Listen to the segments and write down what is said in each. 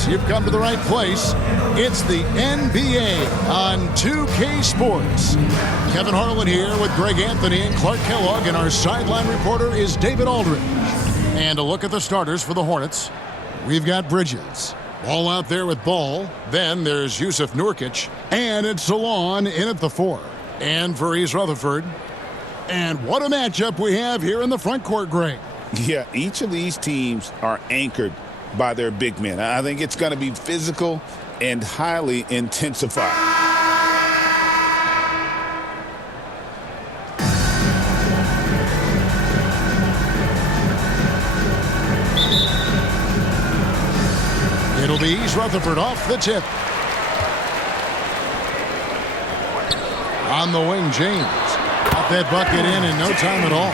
fans, you've come to the right place. It's the NBA on 2K Sports. Kevin Harlan here with Greg Anthony and Clark Kellogg, and our sideline reporter is David Aldridge. And a look at the starters for the Hornets. We've got Bridges. Ball out there with Ball. Then there's Jusuf Nurkic. And it's Salon in at the 4. And for East Rutherford. And what a matchup we have here in the front court, Greg. Yeah, each of these teams are anchored by their big men. I think it's going to be physical and highly intensified. It'll be East Rutherford off the tip. On the wing, James. Got that bucket in no time at all.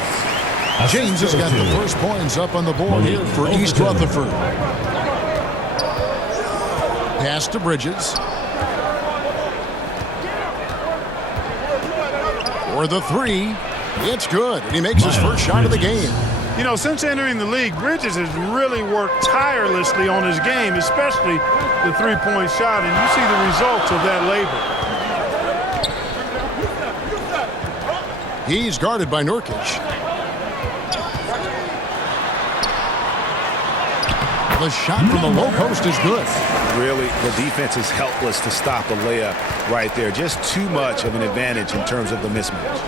James has got the first points up on the board here for East Rutherford. Pass to Bridges. For the 3. It's good. And he makes his first shot of the game. You know, since entering the league, Bridges has really worked tirelessly on his game, especially the three-point shot, and you see the results of that labor. He's guarded by Nurkic. The shot from the low post is good. Really, the defense is helpless to stop a layup right there. Just too much of an advantage in terms of the mismatch.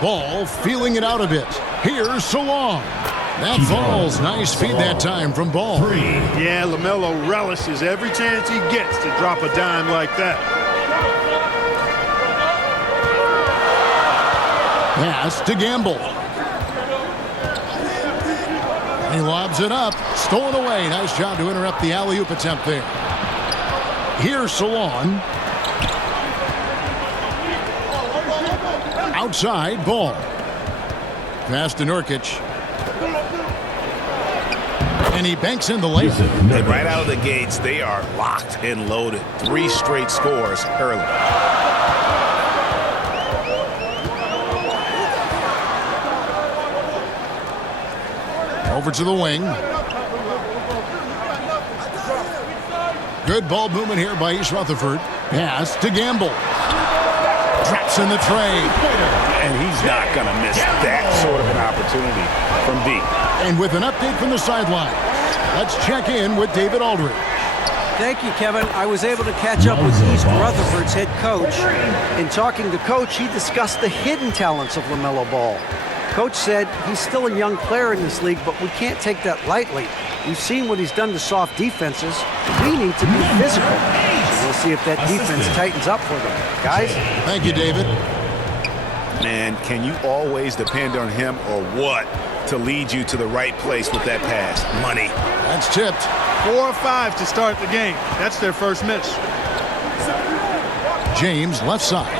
Ball feeling it out a bit. Here's Salon. That falls. Nice feed that time from Ball. Yeah, LaMelo relishes every chance he gets to drop a dime like that. Pass to Gamble. He lobs it up. Stolen away. Nice job to interrupt the alley-oop attempt there. Here's Salon. Outside, Ball. Pass to Nurkic. And he banks in the layup. And right out of the gates, they are locked and loaded. 3 straight scores early. Over to the wing. Good ball movement here by East Rutherford. Pass to Gamble. Drops in the tray. And he's not going to miss that sort of an opportunity from deep. And with an update from the sideline, let's check in with David Aldridge. Thank you, Kevin. I was able to catch up with East Rutherford's head coach. In talking to Coach, he discussed the hidden talents of LaMelo Ball. Coach said he's still a young player in this league, but we can't take that lightly. We've seen what he's done to soft defenses. We need to be physical. So we'll see if that defense tightens up for them. Guys? Thank you, David. Man, can you always depend on him or what to lead you to the right place with that pass? Money. That's tipped. 4 or 5 to start the game. That's their first miss. James, left side.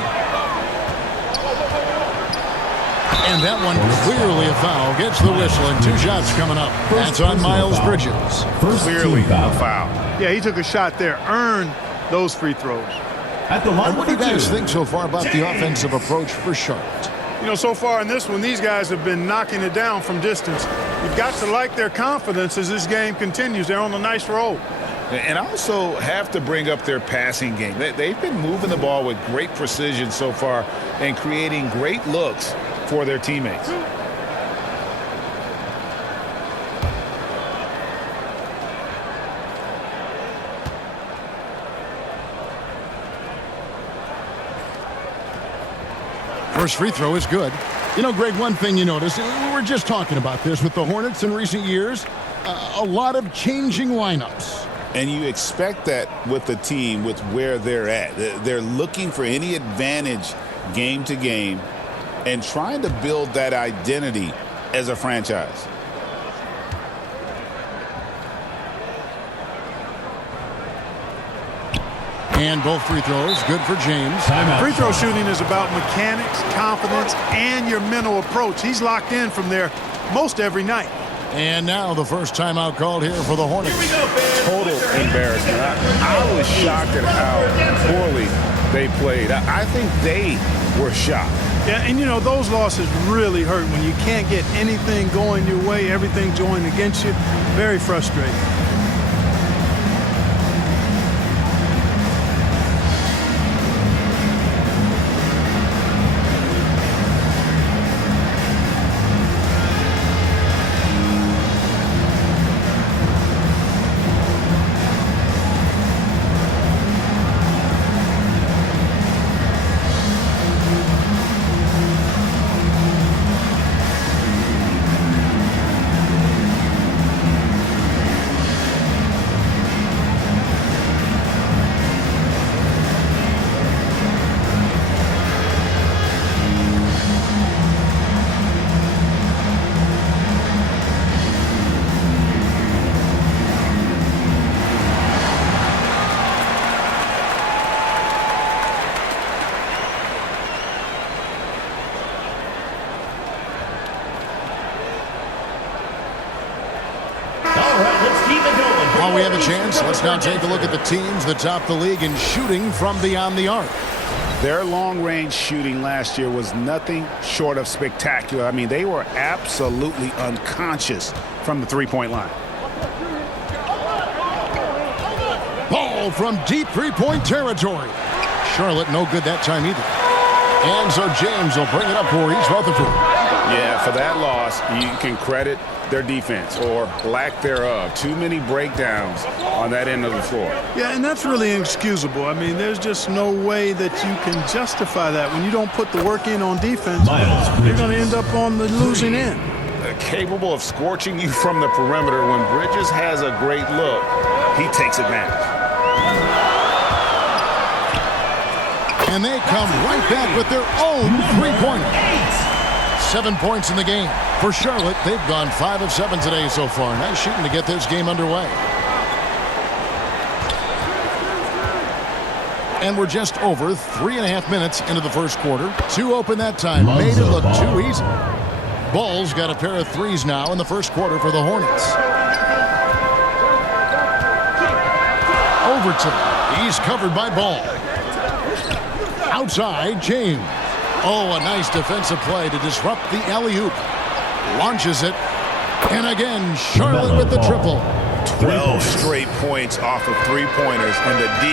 And that one clearly a foul. Gets the whistle, and 2 shots coming up. That's on Miles Bridges. Clearly a foul. Yeah, he took a shot there. Earned those free throws. And what do you guys think so far about the offensive approach for Charlotte? You know, so far in this one, these guys have been knocking it down from distance. You've got to like their confidence as this game continues. They're on a nice roll. And I also have to bring up their passing game. They've been moving the ball with great precision so far and creating great looks for their teammates. First free throw is good. You know, Greg, one thing you notice, we were just talking about this with the Hornets in recent years, a lot of changing lineups. And you expect that with the team, with where they're at. They're looking for any advantage game to game and trying to build that identity as a franchise. And both free throws, good for James. Free throw shooting is about mechanics, confidence, and your mental approach. He's locked in from there most every night. And now the first timeout called here for the Hornets. Total embarrassment. I was shocked at how poorly they played. I think they were shocked. Yeah, and you know, those losses really hurt when you can't get anything going your way, everything's going against you. Very frustrating. While we have a chance, let's now take a look at the teams that top the league in shooting from beyond the arc. Their long-range shooting last year was nothing short of spectacular. I mean, they were absolutely unconscious from the three-point line. Ball from deep three-point territory. Charlotte no good that time either. And so James will bring it up for East Rutherford. Yeah, for that loss, you can credit their defense or lack thereof. Too many breakdowns on that end of the floor. Yeah, and that's really inexcusable. I mean, there's just no way that you can justify that. When you don't put the work in on defense, you're going to end up on the losing end. Capable of scorching you from the perimeter. When Bridges has a great look, he takes advantage. And they come right back with their own three-pointer. 7 points in the game. For Charlotte, they've gone 5 of 7 today so far. Nice shooting to get this game underway. And we're just over 3.5 minutes into the first quarter. 2 open that time. Made it look too easy. Ball's got a pair of threes now in the first quarter for the Hornets. Overton. He's covered by Ball. Outside, James. Oh, a nice defensive play to disrupt the alley-oop. Launches it. And again, Charlotte with the triple. 12 straight points off of three-pointers, and the D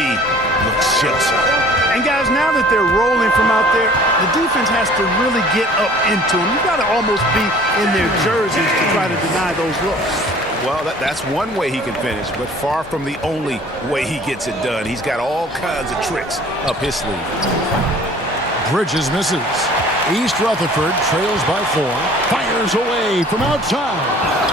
looks shell-shocked. And guys, now that they're rolling from out there, the defense has to really get up into them. You've got to almost be in their jerseys to try to deny those looks. Well, that's one way he can finish, but far from the only way he gets it done. He's got all kinds of tricks up his sleeve. Bridges misses. East Rutherford trails by 4. Fires away from outside.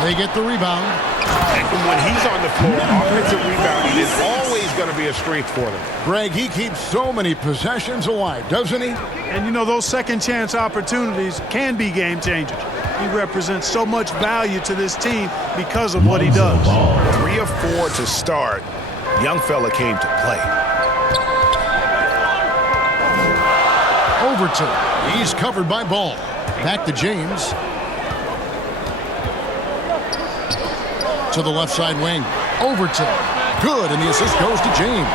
They get the rebound. And when he's on the floor, offensive rebounding is always going to be a strength for them. Greg, he keeps so many possessions alive, doesn't he? And you know, those second chance opportunities can be game changers. He represents so much value to this team because of what he does. 3 of 4 to start. Young fella came to play. Overton. He's covered by Ball. Back to James. To the left side wing. Overton. Good, and the assist goes to James.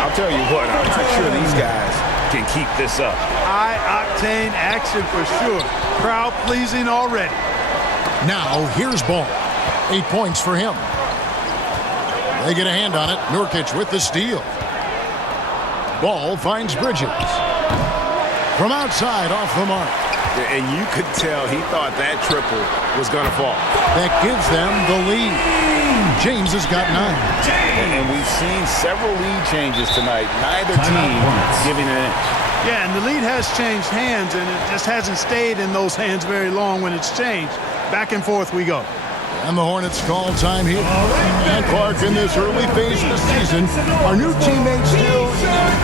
I'll tell you what, I'm not sure these guys can keep this up. High-octane action for sure. Crowd-pleasing already. Now, here's Ball. 8 points for him. They get a hand on it. Nurkic with the steal. Ball finds Bridges. From outside, off the mark. And you could tell he thought that triple was going to fall. That gives them the lead. James has got 9. And we've seen several lead changes tonight. Neither team giving an inch. Yeah, and the lead has changed hands, and it just hasn't stayed in those hands very long when it's changed. Back and forth we go. And the Hornets call time here. And Clark, in this early phase of the season, are new teammates still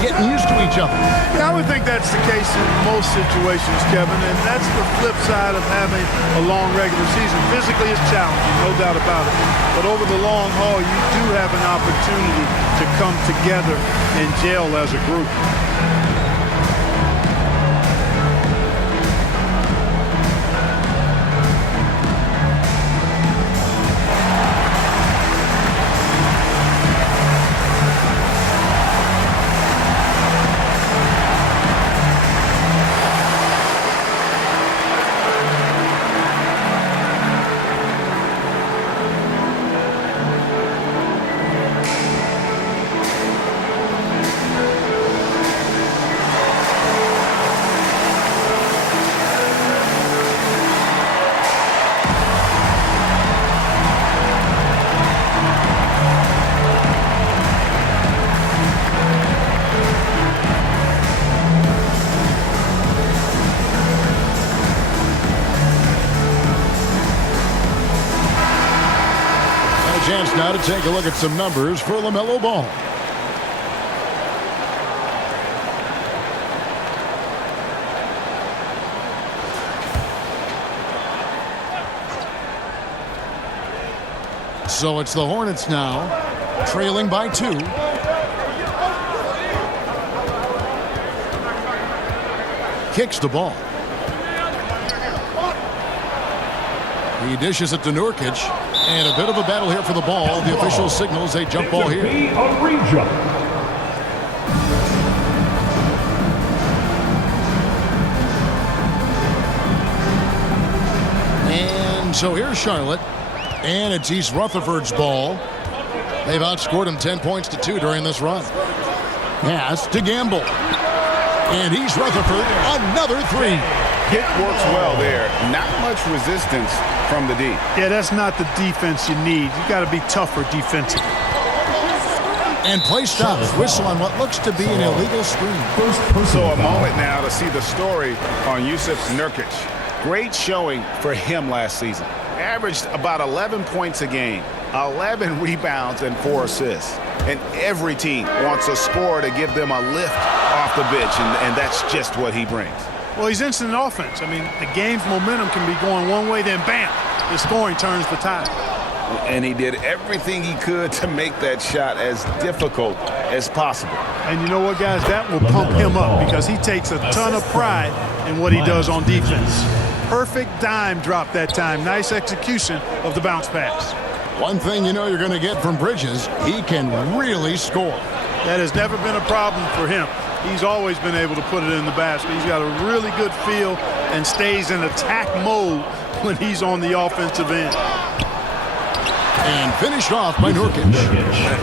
getting used to each other? Yeah, I would think that's the case in most situations, Kevin, and that's the flip side of having a long regular season. Physically, it's challenging, no doubt about it. But over the long haul, you do have an opportunity to come together and gel as a group. chance now to take a look at some numbers for LaMelo Ball. So it's the Hornets now, trailing by 2. Kicks the ball. He dishes it to Nurkic, and a bit of a battle here for the ball. The official signals a jump ball here. And so here's Charlotte, and it's East Rutherford's ball. They've outscored him 10 points to 2 during this run. Pass to Gamble, and East Rutherford, another 3. Hit works well there. Not much resistance from the D. Yeah, that's not the defense you need. You got to be tougher defensively. And play stops. Whistle on what looks to be an illegal screen. So a moment now to see the story on Jusuf Nurkic. Great showing for him last season. Averaged about 11 points a game, 11 rebounds, and 4 assists. And every team wants a scorer to give them a lift off the bench, and that's just what he brings. Well, he's instant offense. I mean, the game's momentum can be going one way, then bam, the scoring turns the tide. And he did everything he could to make that shot as difficult as possible. And you know what, guys? That will pump him up because he takes a ton of pride in what he does on defense. Perfect dime drop that time. Nice execution of the bounce pass. One thing you know you're going to get from Bridges, he can really score. That has never been a problem for him. He's always been able to put it in the basket. He's got a really good feel and stays in attack mode when he's on the offensive end. And finished off by Nurkic.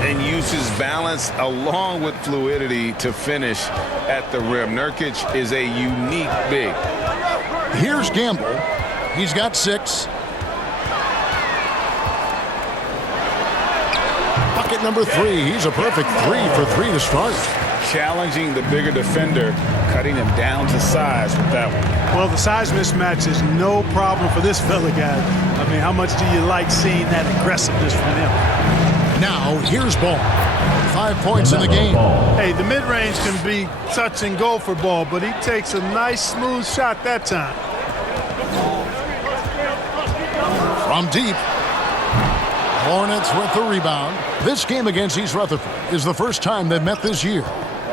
And uses balance along with fluidity to finish at the rim. Nurkic is a unique big. Here's Gamble. He's got 6. Bucket number 3. He's a perfect 3 for 3 to start. Challenging the bigger defender, cutting him down to size with that one. Well, the size mismatch is no problem for this fella, guys. I mean, how much do you like seeing that aggressiveness from him? Now, here's Ball. 5 points in the game. Hey, the mid-range can be touch and go for Ball, but he takes a nice, smooth shot that time. From deep. Hornets with the rebound. This game against East Rutherford is the first time they've met this year.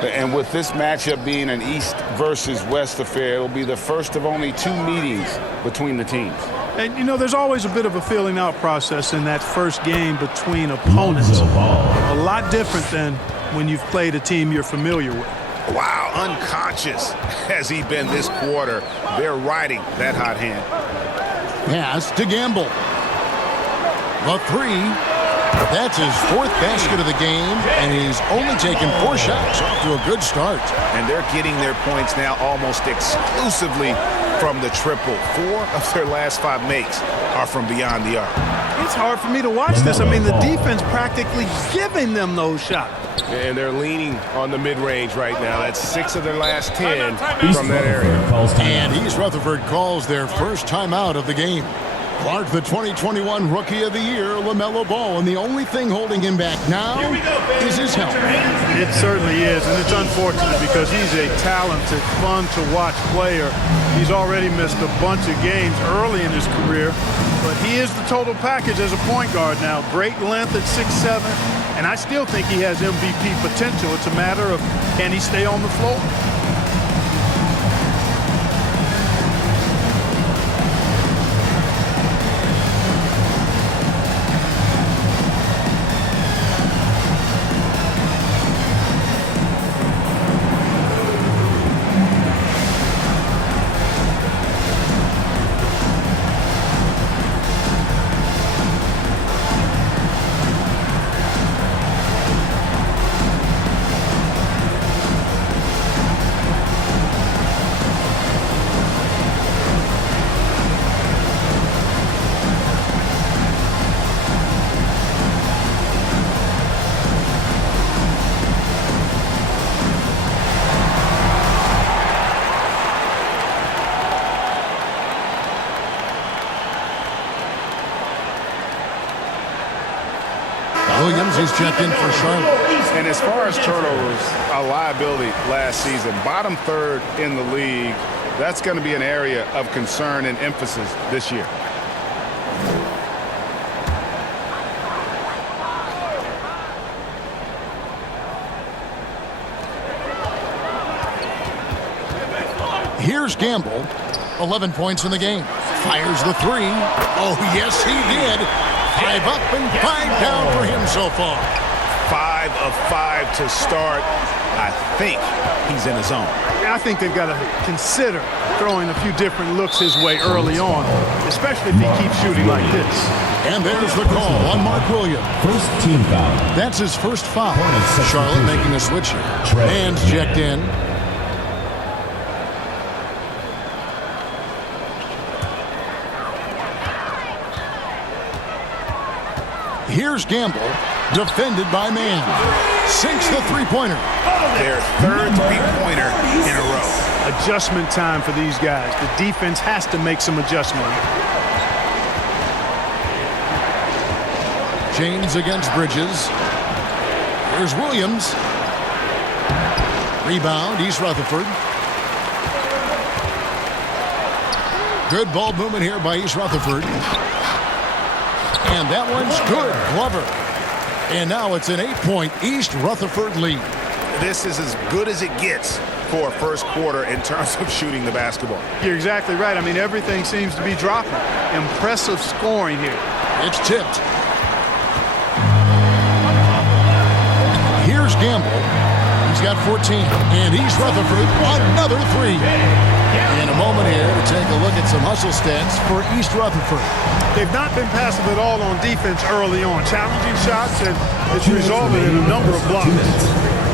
And with this matchup being an East versus West affair, it'll be the first of only 2 meetings between the teams. And, you know, there's always a bit of a filling out process in that first game between opponents. A lot different than when you've played a team you're familiar with. Wow, unconscious has he been this quarter. They're riding that hot hand. Pass to Gamble. The 3. That's his 4th basket of the game, and he's only taken 4 shots. Off to a good start. And they're getting their points now almost exclusively from the triple. 4 of their last 5 makes are from beyond the arc. It's hard for me to watch this. I mean, the defense practically giving them those shots. And they're leaning on the mid-range right now. That's 6 of their last 10 from that area. And East Rutherford calls their first timeout of the game. Clark, the 2021 Rookie of the Year, LaMelo Ball, and the only thing holding him back now is his health. It certainly is, and it's unfortunate because he's a talented, fun-to-watch player. He's already missed a bunch of games early in his career, but he is the total package as a point guard now. Great length at 6'7", and I still think he has MVP potential. It's a matter of can he stay on the floor. Williams, he's checked in for Charlotte. And as far as turnovers, a liability last season, bottom third in the league, that's going to be an area of concern and emphasis this year. Here's Gamble, 11 points in the game. Fires the three. Oh, yes, he did. 5 up and 5 down for him so far. 5 of 5 to start. I think he's in his zone. I think they've got to consider throwing a few different looks his way early on, especially if he keeps shooting like this. And there's the call on Mark Williams. First team foul. That's his first foul. Charlotte making a switch here. Man's checked in. Here's Gamble, defended by Mann. Sinks the three-pointer. Their third three-pointer in a row. Adjustment time for these guys. The defense has to make some adjustment. James against Bridges. Here's Williams. Rebound, East Rutherford. Good ball movement here by East Rutherford. And that one's good. Glover. And now it's an 8-point East Rutherford lead. This is as good as it gets for a first quarter in terms of shooting the basketball. You're exactly right. I mean, everything seems to be dropping. Impressive scoring here. It's tipped. Here's Gamble. He's got 14. And East Rutherford, another three. In a moment here to take a look at some hustle stats for East Rutherford. They've not been passive at all on defense early on. Challenging shots, and it's resulted in a number of blocks.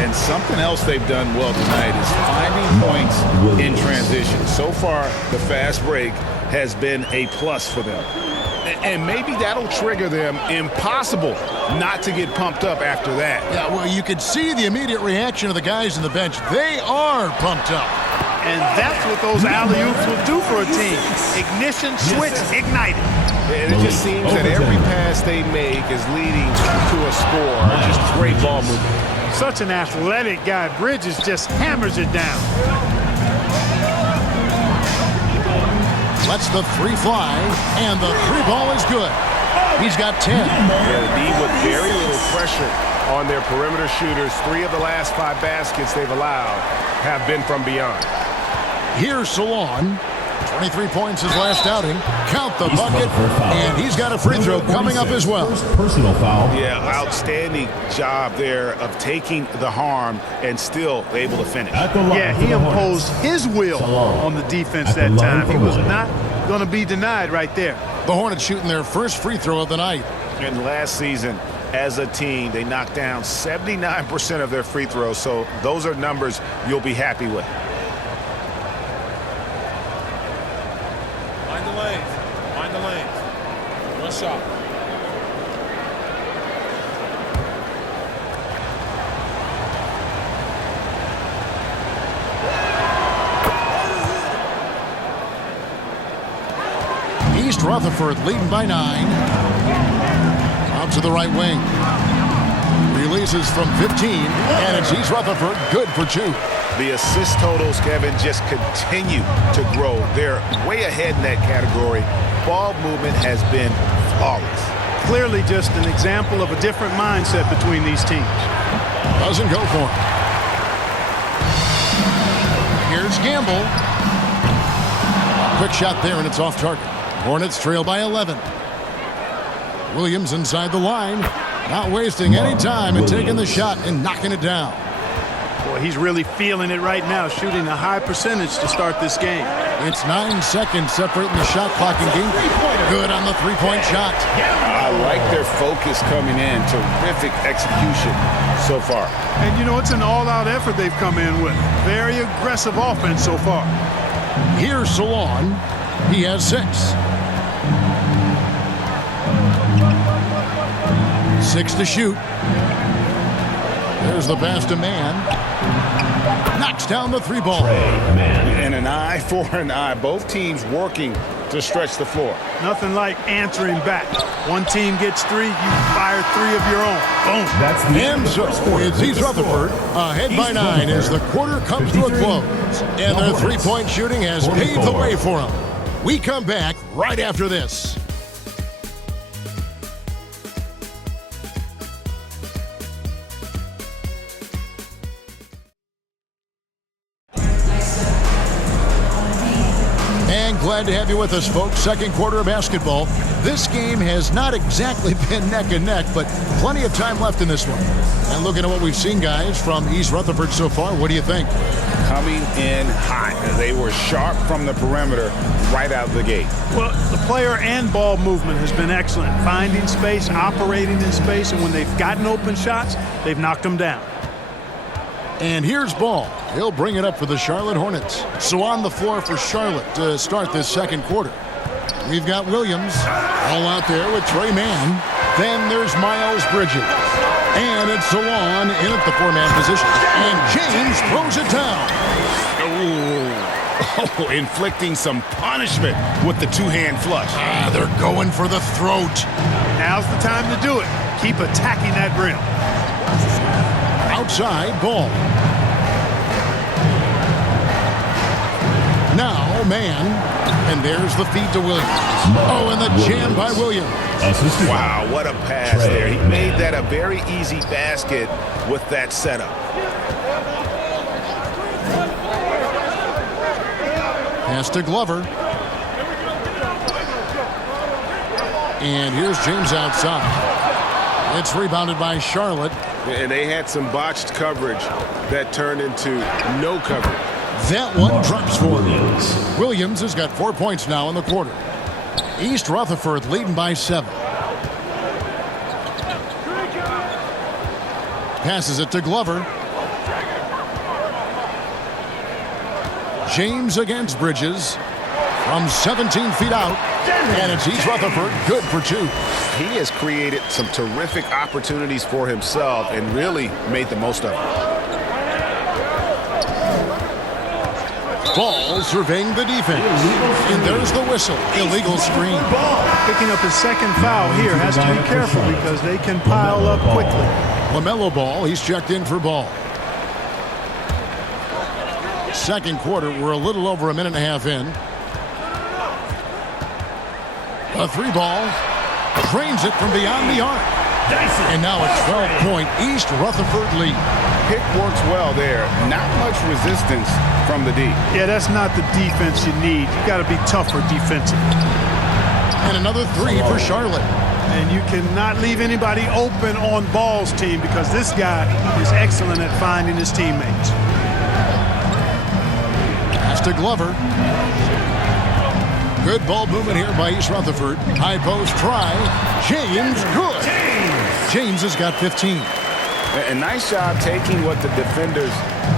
And something else they've done well tonight is finding points in transition. So far, the fast break has been a plus for them. And maybe that'll trigger them. Impossible not to get pumped up after that. Yeah, well, you could see the immediate reaction of the guys on the bench. They are pumped up. And that's what those alley-oops will do for a team. Ignition, switch, ignited. And it just seems that every pass they make is leading to a score. Just great ball movement. Such an athletic guy. Bridges just hammers it down. Lets the three fly, and the three ball is good. He's got 10. Yeah, the D with very little pressure on their perimeter shooters. 3 of the last 5 baskets they've allowed have been from beyond. Here's Salon. 23 points his last outing. Count the bucket, and he's got a free throw coming up as well. Personal foul. Yeah, outstanding job there of taking the harm and still able to finish. Yeah, he imposed his will on the defense that time. He was not going to be denied right there. The Hornets shooting their first free throw of the night. And last season, as a team, they knocked down 79% of their free throws, so those are numbers you'll be happy with. Find the lanes. Find the lanes. One shot. East Rutherford leading by 9. Out to the right wing. Releases from 15, and it's East Rutherford, good for 2. The assist totals, Kevin, just continue to grow. They're way ahead in that category. Ball movement has been flawless. Clearly just an example of a different mindset between these teams. Doesn't go for him. Here's Gamble. Quick shot there, and it's off target. Hornets trail by 11. Williams inside the line. Not wasting any time and taking the shot and knocking it down. Boy, he's really feeling it right now, shooting a high percentage to start this game. It's 9 seconds separating the shot clock and game. Good on the three-point shot. I like their focus coming in. Terrific execution so far. And, you know, it's an all-out effort they've come in with. Very aggressive offense so far. Here's Salon. He has 6. 6 to shoot. There's the pass to Mann. Knocks down the 3 ball. And an eye for an eye. Both teams working to stretch the floor. Nothing like answering back. One team gets 3, you fire 3 of your own. Boom. That's the And so it's East Rutherford ahead by 9 as the quarter comes to a close. And their three-point shooting has paved the way for them. We come back right after this. And glad to have you with us, folks. Second quarter of basketball. This game has not exactly been neck and neck, but plenty of time left in this one. And looking at what we've seen, guys, from East Rutherford so far, what do you think? Coming in hot. They were sharp from the perimeter right out the gate. Well, the player and ball movement has been excellent. Finding space, operating in space, and when they've gotten open shots, they've knocked them down. And here's Ball. He'll bring it up for the Charlotte Hornets. So on the floor for Charlotte to start this second quarter. We've got Williams all out there with Trey Mann. Then there's Miles Bridges. And it's Salon in at the four-man position. And James throws it down. Oh, inflicting some punishment with the two-hand flush. They're going for the throat. Now's the time to do it. Keep attacking that rim. Outside, Ball. Now, Mann. And there's the feed to Williams. Oh, and the jam by Williams. Wow, what a pass there. He made that a very easy basket with that setup. Pass to Glover. And here's James outside. It's rebounded by Charlotte. And they had some botched coverage that turned into no coverage. That one drops for Williams. Williams has got 4 points now in the quarter. East Rutherford leading by 7. Passes it to Glover. James against Bridges from 17 feet out. And it's East Rutherford, good for 2. He has created some terrific opportunities for himself and really made the most of it. Ball surveying the defense. And there's the whistle. Illegal screen. Picking up his second foul here. Has to be careful because they can pile up quickly. LaMelo Ball, he's checked in for Ball. Second quarter, we're a little over a minute and a half in. A 3-ball. Drains it from beyond the arc. And now a 12-point East Rutherford lead. Pick works well there. Not much resistance from the D. Yeah, that's not the defense you need. You got to be tougher defensively. And another 3 for Charlotte. And you cannot leave anybody open on Ball's team because this guy is excellent at finding his teammates. Pass to Glover. Good ball movement here by East Rutherford. High post try. James, good. James has got 15. A nice job taking what the defenders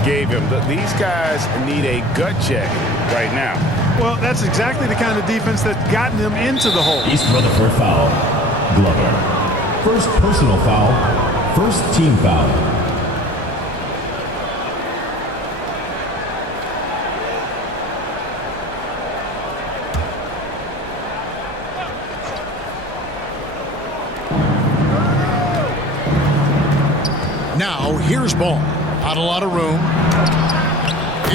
gave him. These guys need a gut check right now. Well, that's exactly the kind of defense that's gotten them into the hole. East Rutherford foul. Glover. First personal foul. First team foul. Now, here's Ball. Not a lot of room.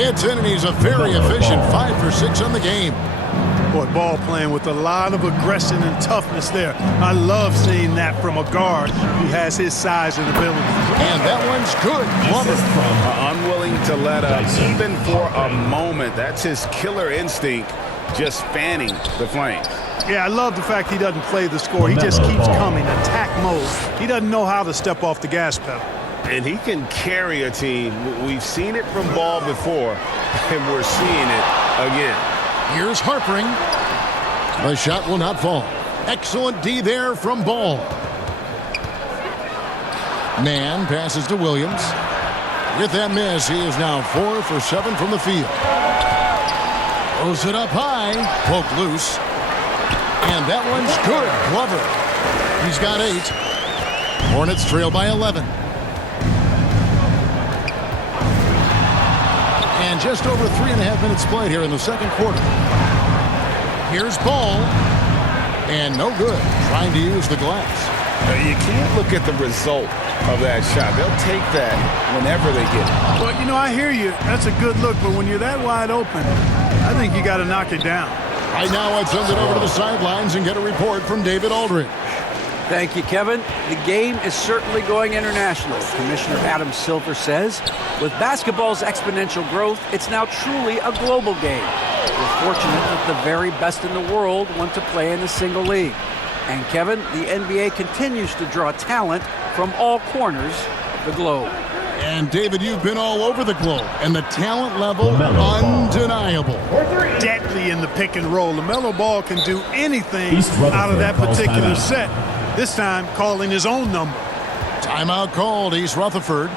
It's in, and he's a very efficient 5 for 6 on the game. Boy, Ball playing with a lot of aggression and toughness there. I love seeing that from a guard who has his size and ability. And that one's good. Glover. Unwilling to let up, even for a moment. That's his killer instinct, just fanning the flames. Yeah, I love the fact he doesn't play the score. He just keeps coming, attack mode. He doesn't know how to step off the gas pedal. And he can carry a team. We've seen it from Ball before, and we're seeing it again. Here's Harpering. The shot will not fall. Excellent D there from Ball. Mann passes to Williams. With that miss, he is now 4 for 7 from the field. Throws it up high. Poke loose. And that one's good. Glover. He's got 8. Hornets trail by 11. And just over 3.5 minutes played here in the second quarter. Here's Ball. And no good. Trying to use the glass. You can't look at the result of that shot. They'll take that whenever they get it. Well, you know, I hear you. That's a good look, but when you're that wide open, I think you got to knock it down. Right now, I'd send it over to the sidelines and get a report from David Aldridge. Thank you, Kevin. The game is certainly going international. Commissioner Adam Silver says, with basketball's exponential growth, it's now truly a global game. We're fortunate that the very best in the world want to play in a single league. And Kevin, the NBA continues to draw talent from all corners of the globe. And David, you've been all over the globe, and the talent level undeniable. Deadly in the pick and roll. LaMelo Ball can do anything out of that particular set. This time, calling his own number. Timeout called, East Rutherford.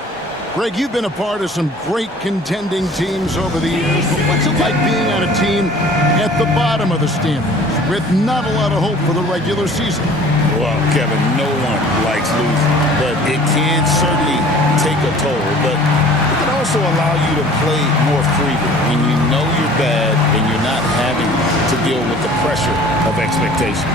Greg, you've been a part of some great contending teams over the years, but what's it like being on a team at the bottom of the standings with not a lot of hope for the regular season? Well, Kevin, no one likes losing, but it can certainly take a toll. But it can also allow you to play more freely when you know you're bad and you're not having to deal with the pressure of expectations.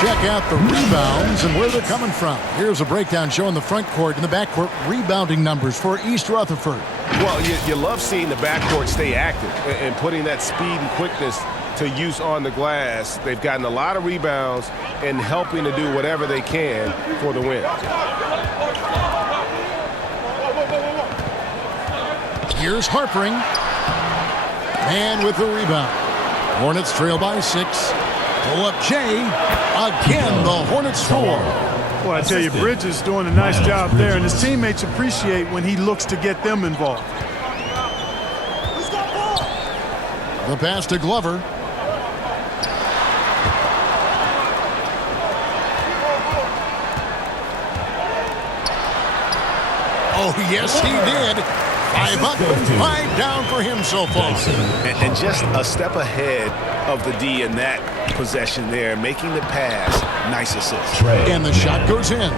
Check out the rebounds and where they're coming from. Here's a breakdown showing the front court and the back court rebounding numbers for East Rutherford. Well, you love seeing the backcourt stay active and putting that speed and quickness to use on the glass. They've gotten a lot of rebounds and helping to do whatever they can for the win. Here's Harpering. And with the rebound. Hornets trail by 6. Pull up Jay. Again, the Hornets score. Well, I tell you, Bridges doing a nice job there, and his teammates appreciate when he looks to get them involved. The pass to Glover. Oh, yes, he did. 5 up and 5 down for him so far. And just a step ahead of the D in that possession there, making the pass. Nice assist. And the shot goes in.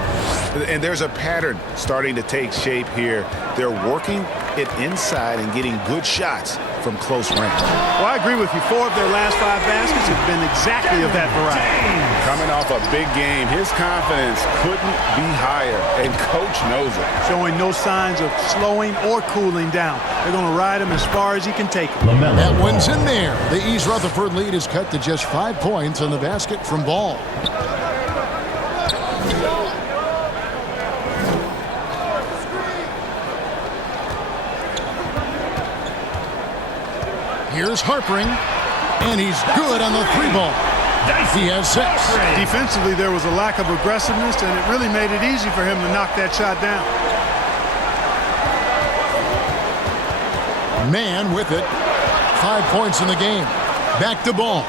And there's a pattern starting to take shape here. They're working it inside and getting good shots from close range. Well, I agree with you. 4 of their last 5 baskets have been exactly of that variety. Coming off a big game, his confidence couldn't be higher, and Coach knows it. Showing no signs of slowing or cooling down. They're going to ride him as far as he can take him. That one's in there. The East Rutherford lead is cut to just 5 points on the basket from Ball. Here's Harpering, and he's good on the 3-ball. He has 6. Defensively, there was a lack of aggressiveness, and it really made it easy for him to knock that shot down. Man with it. 5 points in the game. Back to Ball.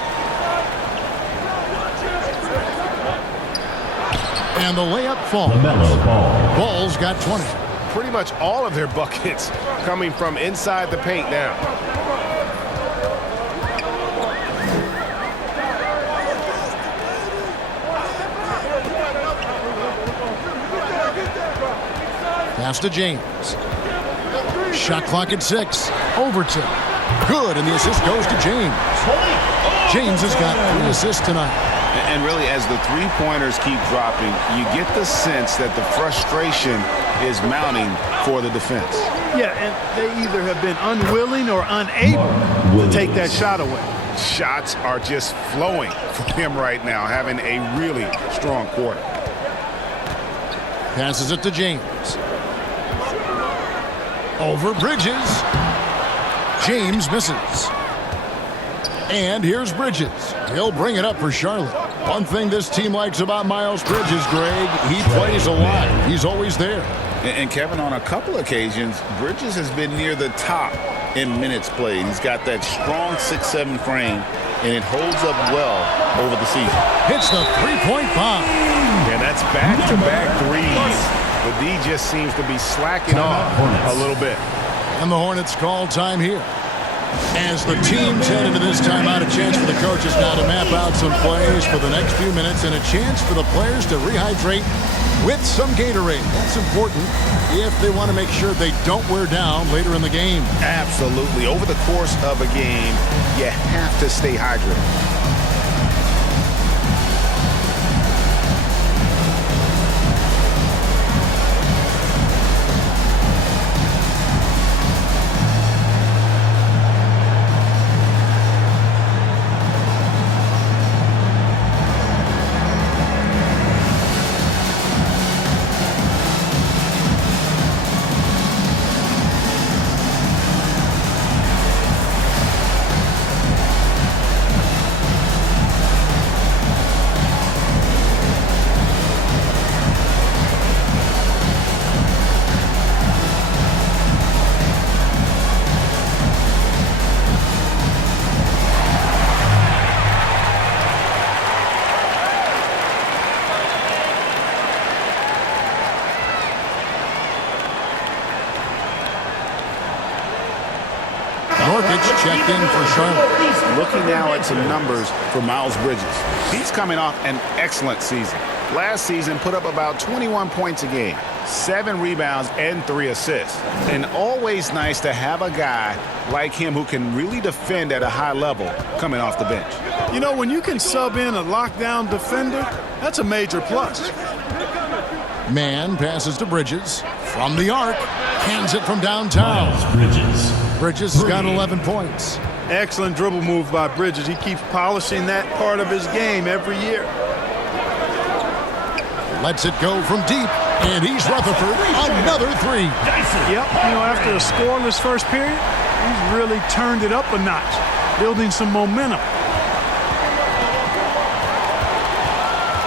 And the layup falls. Ball's got 20. Pretty much all of their buckets coming from inside the paint now. Pass to James. Shot clock at 6. Overton. Good, and the assist goes to James. James has got 3 assists tonight. And really, as the three-pointers keep dropping, you get the sense that the frustration is mounting for the defense. Yeah, and they either have been unwilling or unable to take that shot away. Shots are just flowing for him right now, having a really strong quarter. Passes it to James. Over Bridges. James misses. And here's Bridges. He'll bring it up for Charlotte. One thing this team likes about Miles Bridges, Greg, he plays a lot. He's always there. And Kevin, on a couple occasions, Bridges has been near the top in minutes played. He's got that strong 6'7" frame, and it holds up well over the season. Hits the three-point bomb. And that's back-to-back threes. The D just seems to be slacking off a little bit. And the Hornets call time here. As the teams head into this timeout, a chance for the coaches now to map out some plays for the next few minutes and a chance for the players to rehydrate with some Gatorade. That's important if they want to make sure they don't wear down later in the game. Absolutely. Over the course of a game, you have to stay hydrated. Checked in for Charlotte. Looking now at some numbers for Miles Bridges. He's coming off an excellent season. Last season put up about 21 points a game, 7 rebounds, and 3 assists. And always nice to have a guy like him who can really defend at a high level coming off the bench. You know, when you can sub in a lockdown defender, that's a major plus. Man passes to Bridges. From the arc, hands it from downtown. Bridges has got 11 points. Excellent dribble move by Bridges. He keeps polishing that part of his game every year. Lets it go from deep, and he's Rutherford. Another three. Yep, you know, after a scoreless first period, he's really turned it up a notch, building some momentum.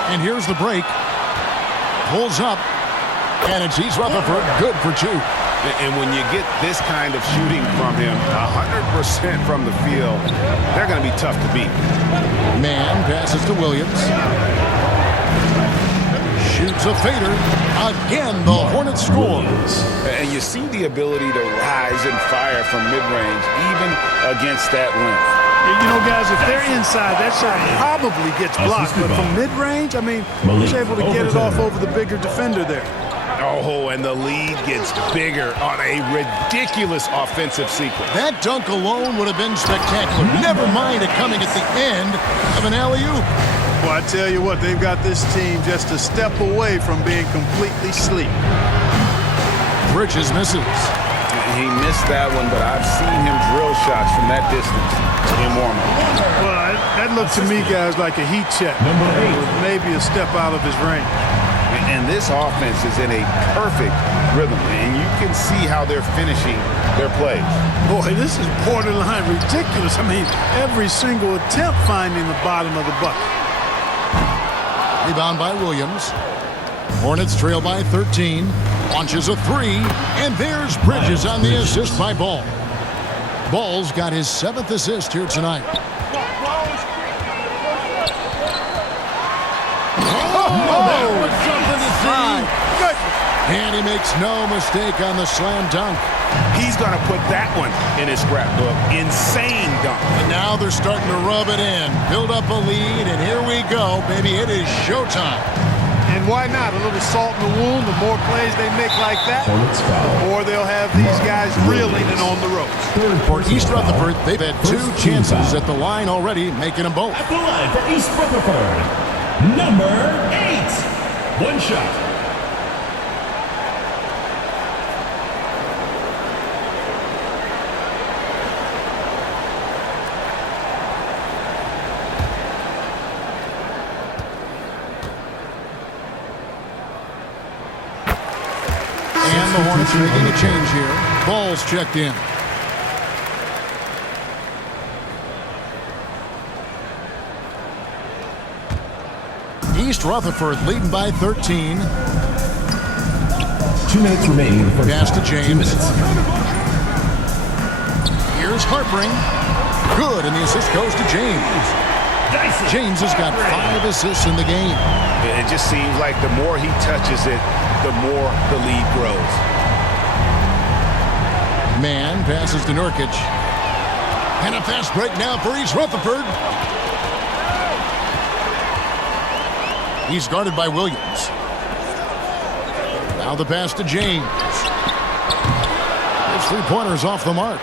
And here's the break. Pulls up, and it's Heath Rutherford. Good for 2. And when you get this kind of shooting from him, 100% from the field, they're going to be tough to beat. Man passes to Williams. Shoots a fader. Again, the Hornets score. And you see the ability to rise and fire from mid-range, even against that length. You know, guys, if they're inside, that shot probably gets blocked. But from mid-range, I mean, he's able to get it off over the bigger defender there. Oh, and the lead gets bigger on a ridiculous offensive sequence. That dunk alone would have been spectacular. Never mind it coming at the end of an alley-oop. Well, I tell you what, they've got this team just a step away from being completely asleep. Bridges misses. He missed that one, but I've seen him drill shots from that distance in warm-up. Well, that looked to me, guys, like a heat check. Maybe a step out of his range. And this offense is in a perfect rhythm, and you can see how they're finishing their plays. Boy, this is borderline ridiculous. I mean, every single attempt finding the bottom of the bucket. Rebound by Williams. Hornets trail by 13. Launches a 3, and there's Bridges on the assist by Ball. Ball's got his 7th assist here tonight. And he makes no mistake on the slam dunk. He's going to put that one in his scrapbook. Insane dunk. And now they're starting to rub it in. Build up a lead, and here we go, baby. It is showtime. And why not? A little salt in the wound. The more plays they make like that, the more they'll have these guys reeling and on the ropes. For East Rutherford, they've had 2 chances at the line already, making them both. At the line for East Rutherford, number 8. One shot. And the Hornets making a change here. Ball's checked in. East Rutherford leading by 13. 2 minutes remaining in the first Pass to half. 2 James. minutes. Here's Harpring. Good, and the assist goes to James. James has got 5 assists in the game. It just seems like the more he touches it, the more the lead grows. Mann passes to Nurkic. And a fast break now for East Rutherford. He's guarded by Williams. Now the pass to James. His three-pointer's off the mark.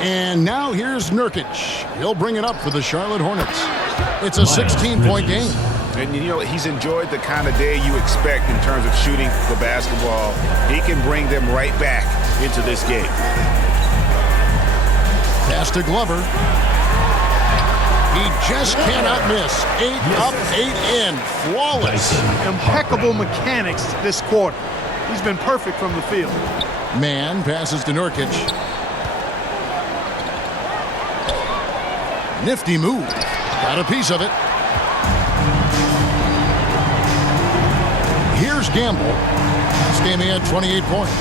And now here's Nurkic. He'll bring it up for the Charlotte Hornets. It's a 16-point game. And, you know, he's enjoyed the kind of day you expect in terms of shooting the basketball. He can bring them right back into this game. Pass to Glover. He just cannot miss. 8 up, 8 in. Flawless. Impeccable mechanics this quarter. He's been perfect from the field. Mann passes to Nurkic. Nifty move. Got a piece of it. Here's Gamble. This game he had 28 points.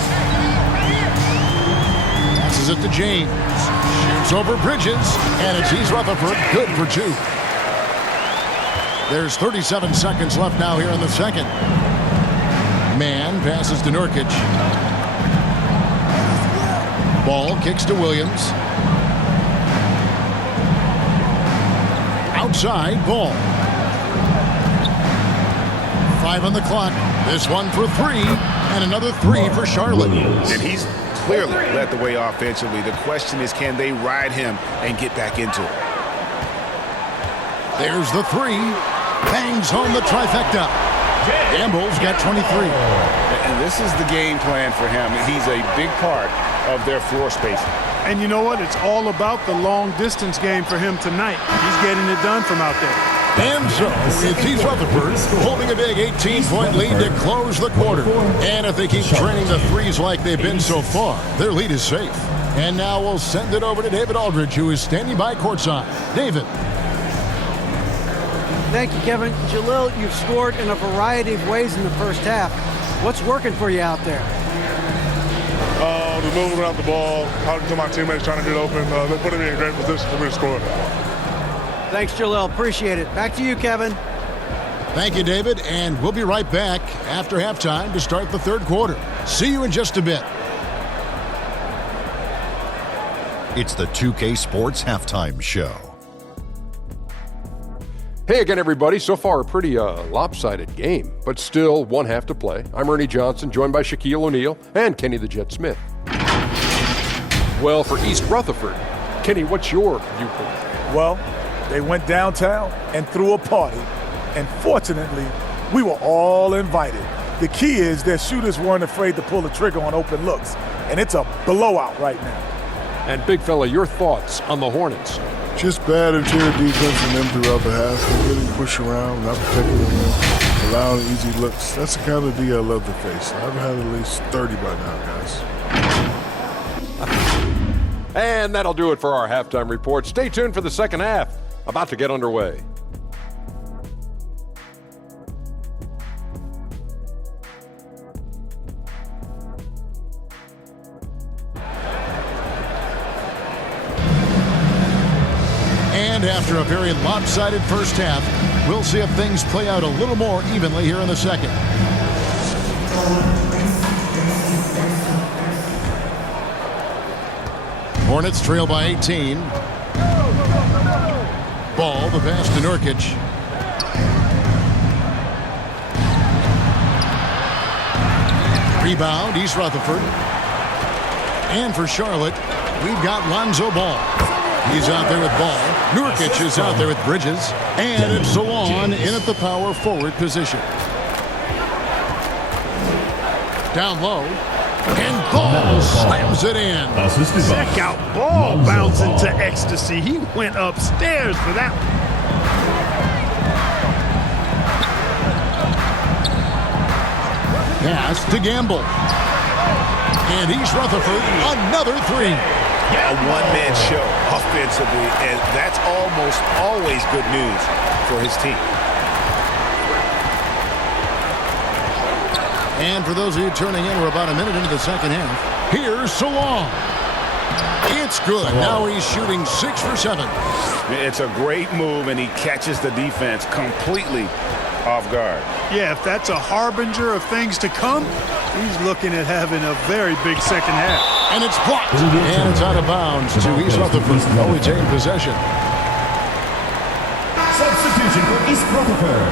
Passes it to James. Shoots over Bridges. And it's East Rutherford. Good for 2. There's 37 seconds left now here in the second. Mann passes to Nurkic. Ball kicks to Williams. Outside, Ball. 5 on the clock. This one for 3, and another 3 for Charlotte. And he's clearly led the way offensively. The question is, can they ride him and get back into it? There's the 3. Bangs home the trifecta. Gamble's got 23. And this is the game plan for him. He's a big part of their floor spacing. And you know what? It's all about the long-distance game for him tonight. He's getting it done from out there. And so, it's East Rutherford holding a big 18-point lead to close the quarter. And if they keep training the threes like they've been so far, their lead is safe. And now we'll send it over to David Aldridge, who is standing by courtside. David. Thank you, Kevin. Jalil, you've scored in a variety of ways in the first half. What's working for you out there? The moving around the ball, talking to my teammates, trying to get open. They're putting me in a great position for me to score. Thanks, Jalil. Appreciate it. Back to you, Kevin. Thank you, David. And we'll be right back after halftime to start the third quarter. See you in just a bit. It's the 2K Sports Halftime Show. Hey again, everybody. So far, a pretty lopsided game, but still one half to play. I'm Ernie Johnson, joined by Shaquille O'Neal and Kenny the Jet Smith. Well, for East Rutherford, Kenny, what's your viewpoint? Well, they went downtown and threw a party, and fortunately, we were all invited. The key is their shooters weren't afraid to pull the trigger on open looks, and it's a blowout right now. And big fella, your thoughts on the Hornets? Just bad interior defense from them throughout the half. They really push around, not protecting the rim, allowing easy looks. That's the kind of D I love to face. I've had at least 30 by now, guys. And that'll do it for our halftime report. Stay tuned for the second half, about to get underway. And after a very lopsided first half, we'll see if things play out a little more evenly here in the second. Hornets trail by 18. Ball, the pass to Nurkic. Rebound, East Rutherford. And for Charlotte, we've got Lonzo Ball. He's out there with Ball. Nurkic is out there with Bridges. And it's Salon in at the power forward position. Down low. And Ball slams it in. Check out Ball bouncing to ecstasy. He went upstairs for that. Pass to Gamble. And he's Rutherford, another three. A one-man show offensively, and that's almost always good news for his team. And for those of you turning in, we're about a minute into the second half. Here's Salong. It's good. Now he's shooting 6 for 7. It's a great move, and he catches the defense completely off guard. Yeah, if that's a harbinger of things to come, he's looking at having a very big second half. And it's blocked. And it's out of bounds to East Rutherford. No retained possession. Substitution for East Rutherford.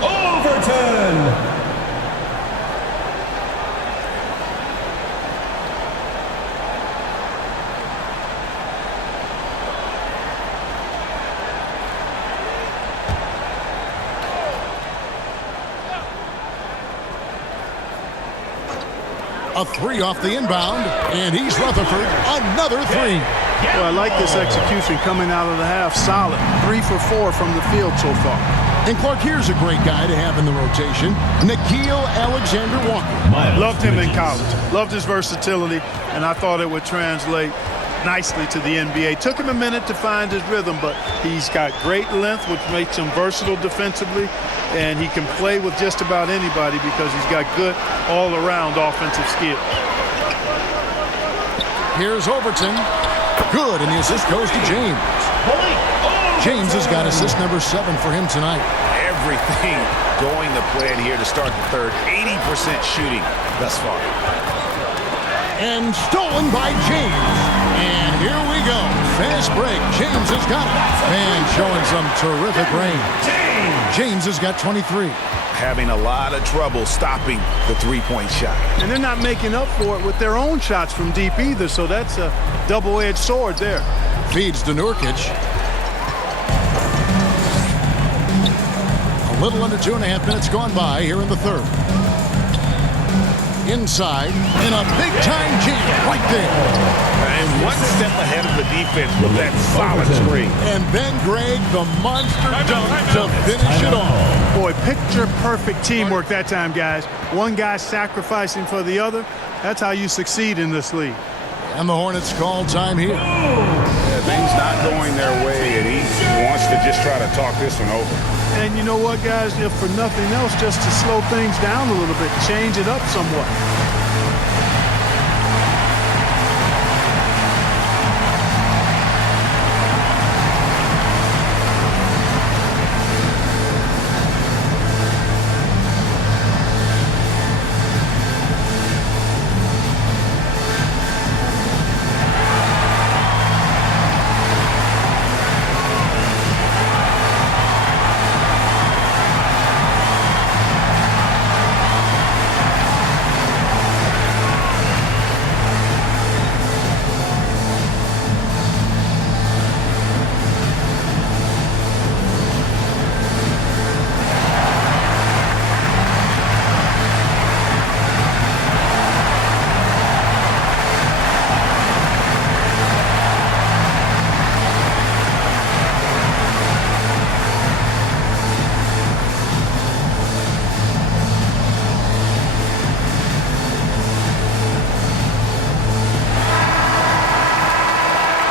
Overton. A three off the inbound, and he's Rutherford, another three. Well, I like this execution coming out of the half. Solid. 3 for 4 from the field so far. And Clark, here's a great guy to have in the rotation, Nickeil Alexander-Walker. Loved him in college. Loved his versatility, and I thought it would translate nicely to the NBA. Took him a minute to find his rhythm, but he's got great length, which makes him versatile defensively, and he can play with just about anybody because he's got good all-around offensive skill. Here's Overton. Good, and the assist goes to James. James has got assist number 7 for him tonight. Everything going to plan here to start the third. 80% shooting thus far. And stolen by James. And here we go. Fast break. James has got it. And showing some terrific range. James has got 23. Having a lot of trouble stopping the three-point shot. And they're not making up for it with their own shots from deep either, so that's a double-edged sword there. Feeds to Nurkic. A little under 2.5 minutes gone by here in the third. Inside, and a big-time jam right there. And one step ahead of the defense with that solid screen. And then Greg, the monster dunk to finish it off. Boy, picture-perfect teamwork that time, guys. One guy sacrificing for the other. That's how you succeed in this league. And the Hornets call time here. Yeah, things not going their way, and he wants to just try to talk this one over. And you know what, guys? If for nothing else, just to slow things down a little bit, change it up somewhat.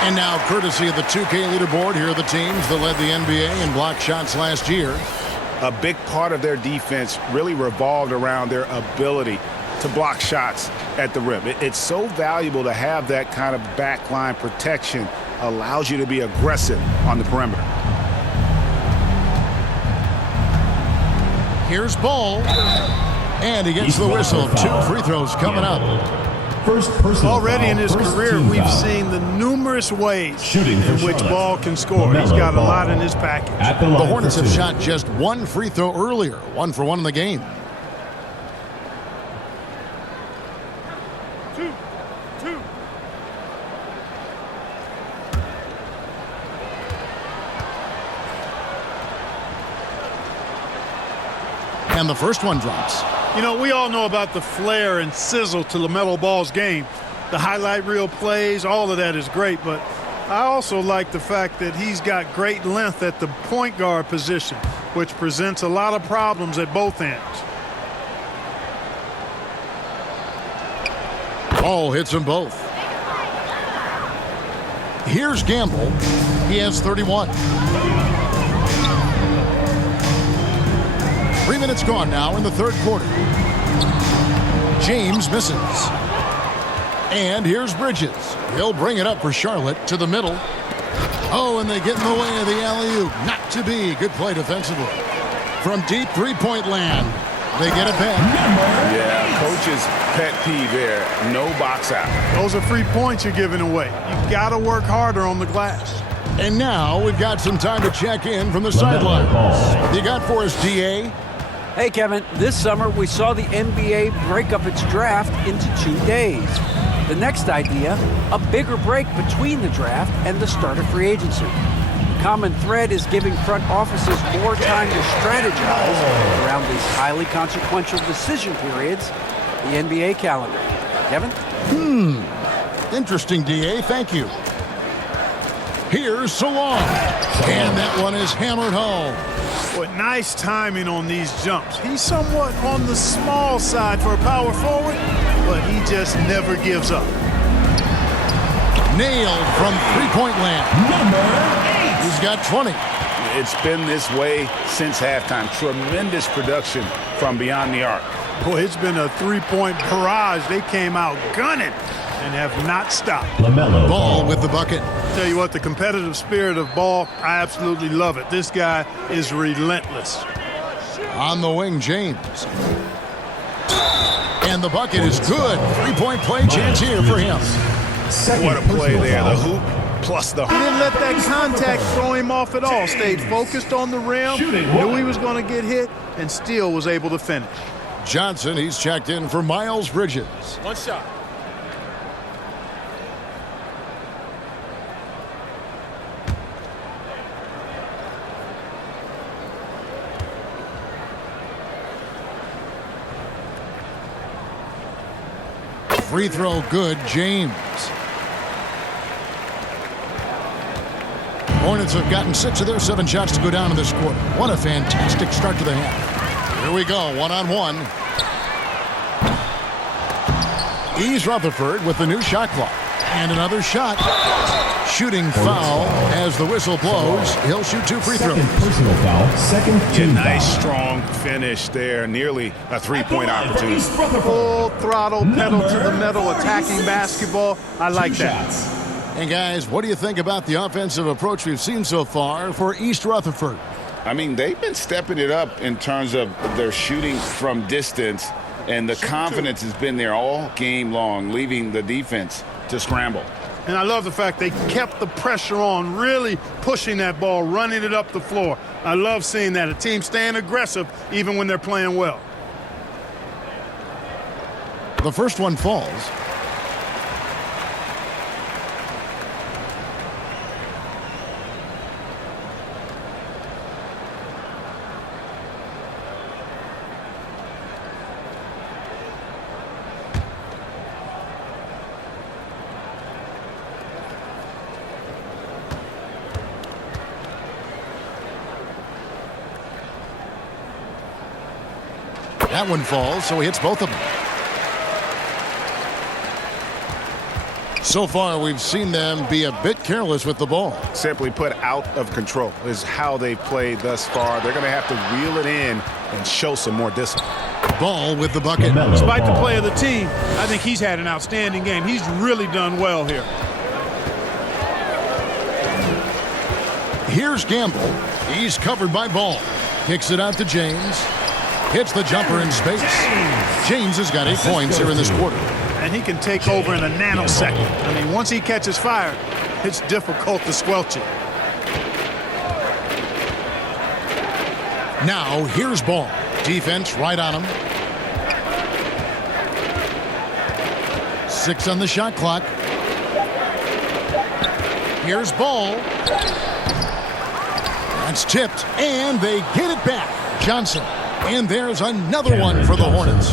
And now, courtesy of the 2K leaderboard, here are the teams that led the NBA in block shots last year. A big part of their defense really revolved around their ability to block shots at the rim. It's so valuable to have that kind of backline protection. Allows you to be aggressive on the perimeter. Here's Ball. And he gets the whistle. 2 free throws coming up. Already in his career, we've seen the numerous ways in which Ball can score. He's got a lot in his package. The Hornets have shot just 1 free throw earlier. 1 for 1 in the game. And the first one drops. You know, we all know about the flair and sizzle to LaMelo Ball's game. The highlight reel plays, all of that is great, but I also like the fact that he's got great length at the point guard position, which presents a lot of problems at both ends. Ball hits them both. Here's Gamble. He has 31. 3 minutes gone now in the third quarter. James misses. And here's Bridges. He'll bring it up for Charlotte to the middle. Oh, and they get in the way of the alley-oop. Not to be. Good play defensively. From deep three-point land, they get it back. Yeah, coach's pet peeve there. No box out. Those are 3 points you're giving away. You got to work harder on the glass. And now we've got some time to check in from the sidelines. You got for us, D.A.? Hey, Kevin, this summer we saw the NBA break up its draft into 2 days. The next idea, a bigger break between the draft and the start of free agency. The common thread is giving front offices more time to strategize around these highly consequential decision periods, the NBA calendar. Kevin? Interesting, D.A. Thank you. Here's Salon. And that one is hammered home. Boy, nice timing on these jumps. He's somewhat on the small side for a power forward, but he just never gives up. Nailed from three-point land. He's got 20. It's been this way since halftime. Tremendous production from beyond the arc. Boy, it's been a three-point barrage. They came out gunning and have not stopped. LaMelo Ball with the bucket. Tell you what, the competitive spirit of Ball, I absolutely love it. This guy is relentless. On the wing, James. And the bucket is good. Three-point play chance here for him. What a play there. The hoop plus the He didn't let that contact throw him off at all. Stayed focused on the rim, knew he was going to get hit, and still was able to finish. Johnson, he's checked in for Miles Bridges. One shot. Free throw good, James. Hornets have gotten 6 of their 7 shots to go down in this quarter. What a fantastic start to the half. Here we go, one-on-one. Ease Rutherford with the new shot clock. And another shot. Shooting foul as the whistle blows. He'll shoot 2 free throws. Personal foul. Second team nice, foul. strong finish there. Nearly a three-point opportunity. Full throttle, pedal to the metal, attacking basketball. I like that. And guys, what do you think about the offensive approach we've seen so far for East Rutherford? I mean, they've been stepping it up in terms of their shooting from distance, and the confidence has been there all game long, leaving the defense to scramble. And I love the fact they kept the pressure on, really pushing that ball, running it up the floor. I love seeing that. A team staying aggressive even when they're playing well. The first one falls. That one falls, so he hits both of them. So far, we've seen them be a bit careless with the ball. Simply put, out of control is how they've played thus far. They're going to have to reel it in and show some more discipline. Ball with the bucket. Despite the play of the team, I think he's had an outstanding game. He's really done well here. Here's Gamble. He's covered by Ball. Kicks it out to James. Hits the jumper in space. James has got 8 points here in this quarter. And he can take over in a nanosecond. I mean, once he catches fire, it's difficult to squelch it. Now, here's Ball. Defense right on him. 6 on the shot clock. Here's Ball. That's tipped, and they get it back. Johnson. And there's another one for the Hornets.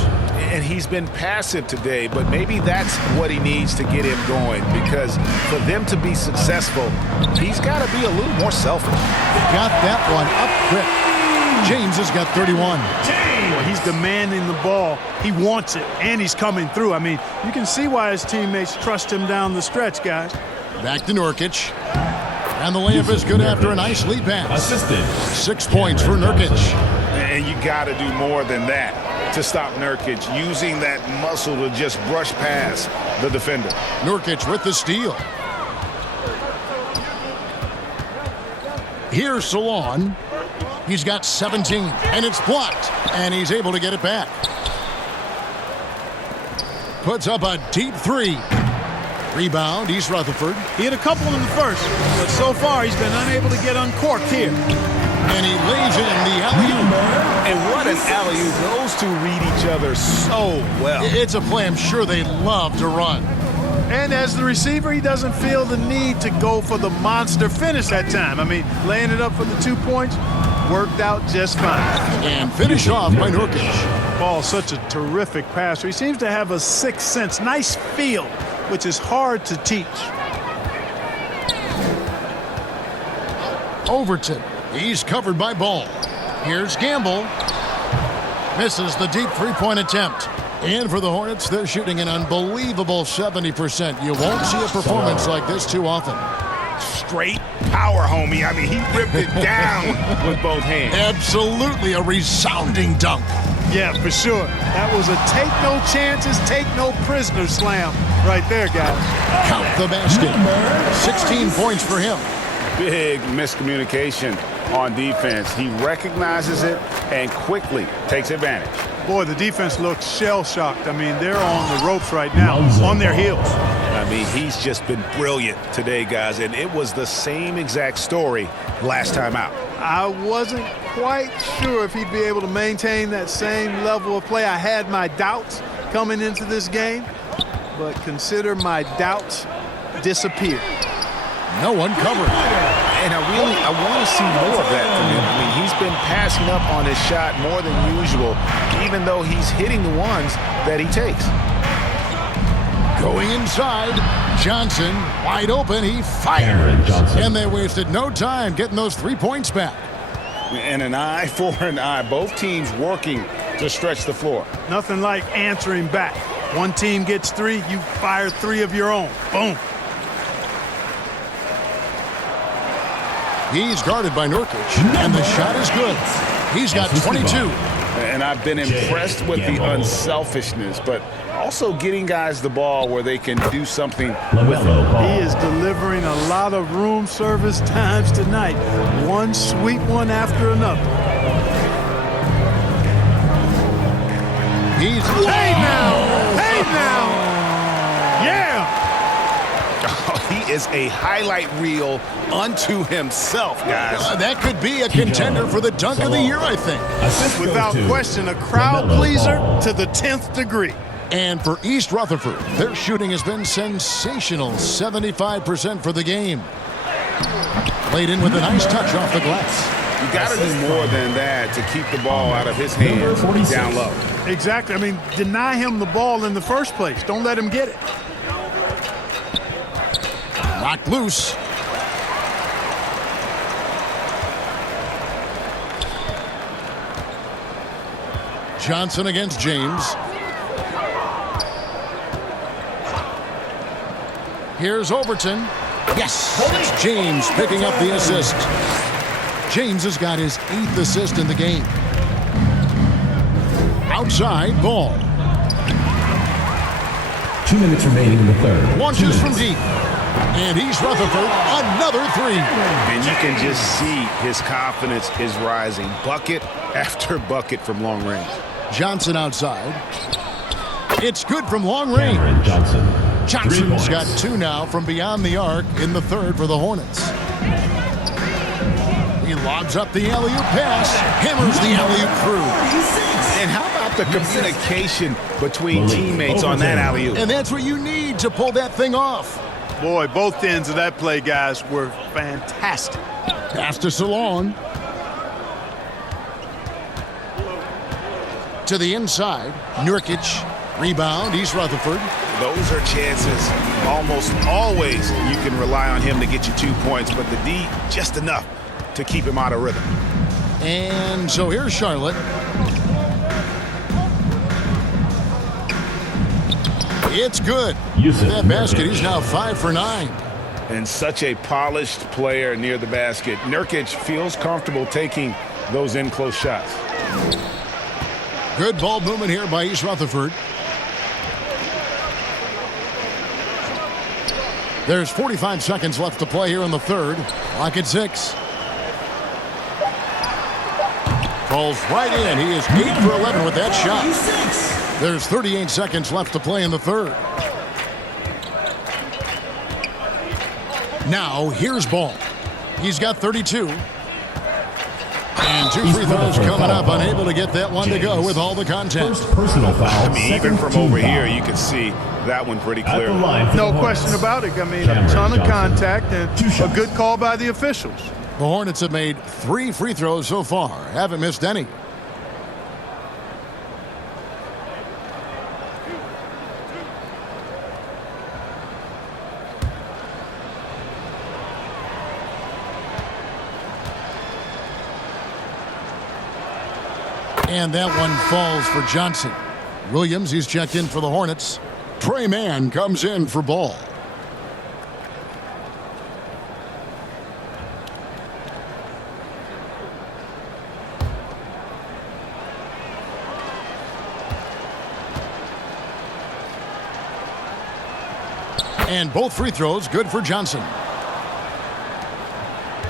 And he's been passive today, but maybe that's what he needs to get him going, because for them to be successful, he's got to be a little more selfish. Got that one up quick. James has got 31. Well, he's demanding the ball. He wants it, and he's coming through. I mean, you can see why his teammates trust him down the stretch, guys. Back to Nurkic. And the layup is good after a nice lead pass. 6 points for Nurkic. And you got to do more than that to stop Nurkic, using that muscle to just brush past the defender. Nurkic with the steal. Here's Salon. He's got 17, and it's blocked, and he's able to get it back. Puts up a deep three. Rebound, East Rutherford. He had a couple in the first, but so far he's been unable to get uncorked here. And he lays in the alley-oop. And what an alley-oop. Those two read each other so well. It's a play I'm sure they love to run. And as the receiver, he doesn't feel the need to go for the monster finish that time. I mean, laying it up for the 2 points worked out just fine. And finish off by Nurkic. Ball's such a terrific passer. He seems to have a sixth sense, nice feel, which is hard to teach. Overton. He's covered by Ball. Here's Gamble. Misses the deep three-point attempt. And for the Hornets, they're shooting an unbelievable 70%. You won't see a performance like this too often. Straight power, homie. I mean, he ripped it down with both hands. Absolutely a resounding dunk. Yeah, for sure. That was a take no chances, take no prisoner slam right there, guys. Count the basket. 16 points for him. Big miscommunication on defense. He recognizes it and quickly takes advantage. Boy, the defense looks shell-shocked. I mean, they're on the ropes right now, on their heels. I mean, he's just been brilliant today, guys, and it was the same exact story last time out. I wasn't quite sure if he'd be able to maintain that same level of play. I had my doubts coming into this game, but consider my doubts disappeared. No one covered. And I want to see more of that from him. I mean, he's been passing up on his shot more than usual, even though he's hitting the ones that he takes. Going inside, Johnson wide open, he fires. And they wasted no time getting those 3 points back. And an eye for an eye. Both teams working to stretch the floor. Nothing like answering back. One team gets 3, you fire 3 of your own. Boom. He's guarded by Nurkic, and the shot is good. He's got 22. And I've been impressed with the unselfishness, but also getting guys the ball where they can do something with it. He is delivering a lot of room service times tonight. One sweet one after another. He's paid now! Paid now! Yeah! He is a highlight reel unto himself, guys. That could be a contender for the dunk of the year, I think. Without question, a crowd pleaser to the 10th degree. And for East Rutherford, their shooting has been sensational, 75% for the game. Played in with a nice touch off the glass. You got to do more than that to keep the ball out of his hands down low. Exactly. I mean, deny him the ball in the first place. Don't let him get it. Knocked loose. Johnson against James. Here's Overton. Yes, it's James picking up the assist. James has got his 8th assist in the game. Outside, Ball. 2 minutes remaining in the third. Launches from deep. And East Rutherford, another 3. And you can just see his confidence is rising. Bucket after bucket from long range. Johnson outside. It's good from long range. Johnson's got 2 now from beyond the arc in the third for the Hornets. He lobs up the alley-oop pass, hammers the alley-oop through. And how about the communication between teammates on that alley-oop? And that's what you need to pull that thing off. Boy, both ends of that play, guys, were fantastic. Pass to Salon. To the inside, Nurkic. Rebound, East Rutherford. Those are chances. Almost always you can rely on him to get you 2 points, but the D, just enough to keep him out of rhythm. And so here's Charlotte. It's good. Yusuf That basket, Nurkic. he's now 5 for 9. And such a polished player near the basket. Nurkic feels comfortable taking those in-close shots. Good ball movement here by East Rutherford. There's 45 seconds left to play here in the third. Clock at 6. Falls right in. He is 8 for 11 with that shot. There's 38 seconds left to play in the third. Now, here's Ball. He's got 32. And 2 free throws coming up. Unable to get that one to go with all the contact. First personal foul. I mean, even second from team over foul. here, you can see that one pretty At the clearly. line for No the question Hornets. about it. I mean, Cameron a ton of Johnson. contact and Two a shots. good call by the officials. The Hornets have made 3 free throws so far. Haven't missed any. And that one falls for Johnson. Williams, he's checked in for the Hornets. Trey Mann comes in for Ball. And both free throws good for Johnson.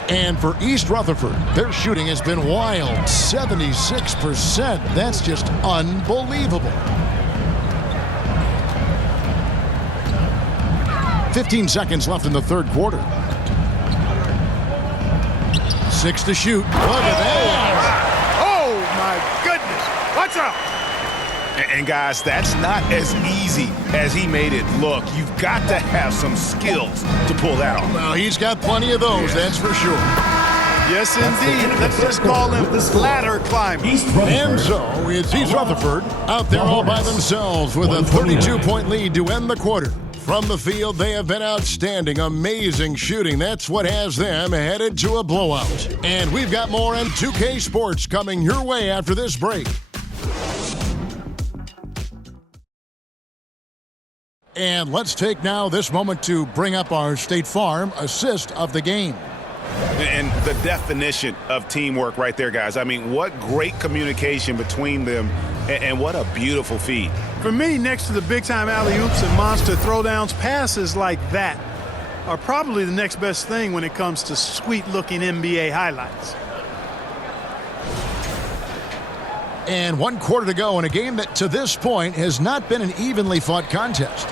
And for East Rutherford, their shooting has been wild. 76%. That's just unbelievable. 15 seconds left in the third quarter. 6 to shoot. Look at that. Oh, my goodness. Watch out. And guys, that's not as easy as he made it look. You've got to have some skills to pull that off. Well, he's got plenty of those, that's for sure. Yes, indeed. Let's just call him ladder climbing. East And Rutherford. so it's East Rutherford out there all by themselves with a 32-point lead to end the quarter. From the field, they have been outstanding, amazing shooting. That's what has them headed to a blowout. And we've got more in 2K Sports coming your way after this break. And let's take now this moment to bring up our State Farm assist of the game. And the definition of teamwork right there, guys. I mean, what great communication between them, and what a beautiful feed. For me, next to the big-time alley-oops and monster throwdowns, passes like that are probably the next best thing when it comes to sweet-looking NBA highlights. And 1 quarter to go in a game that to this point has not been an evenly fought contest.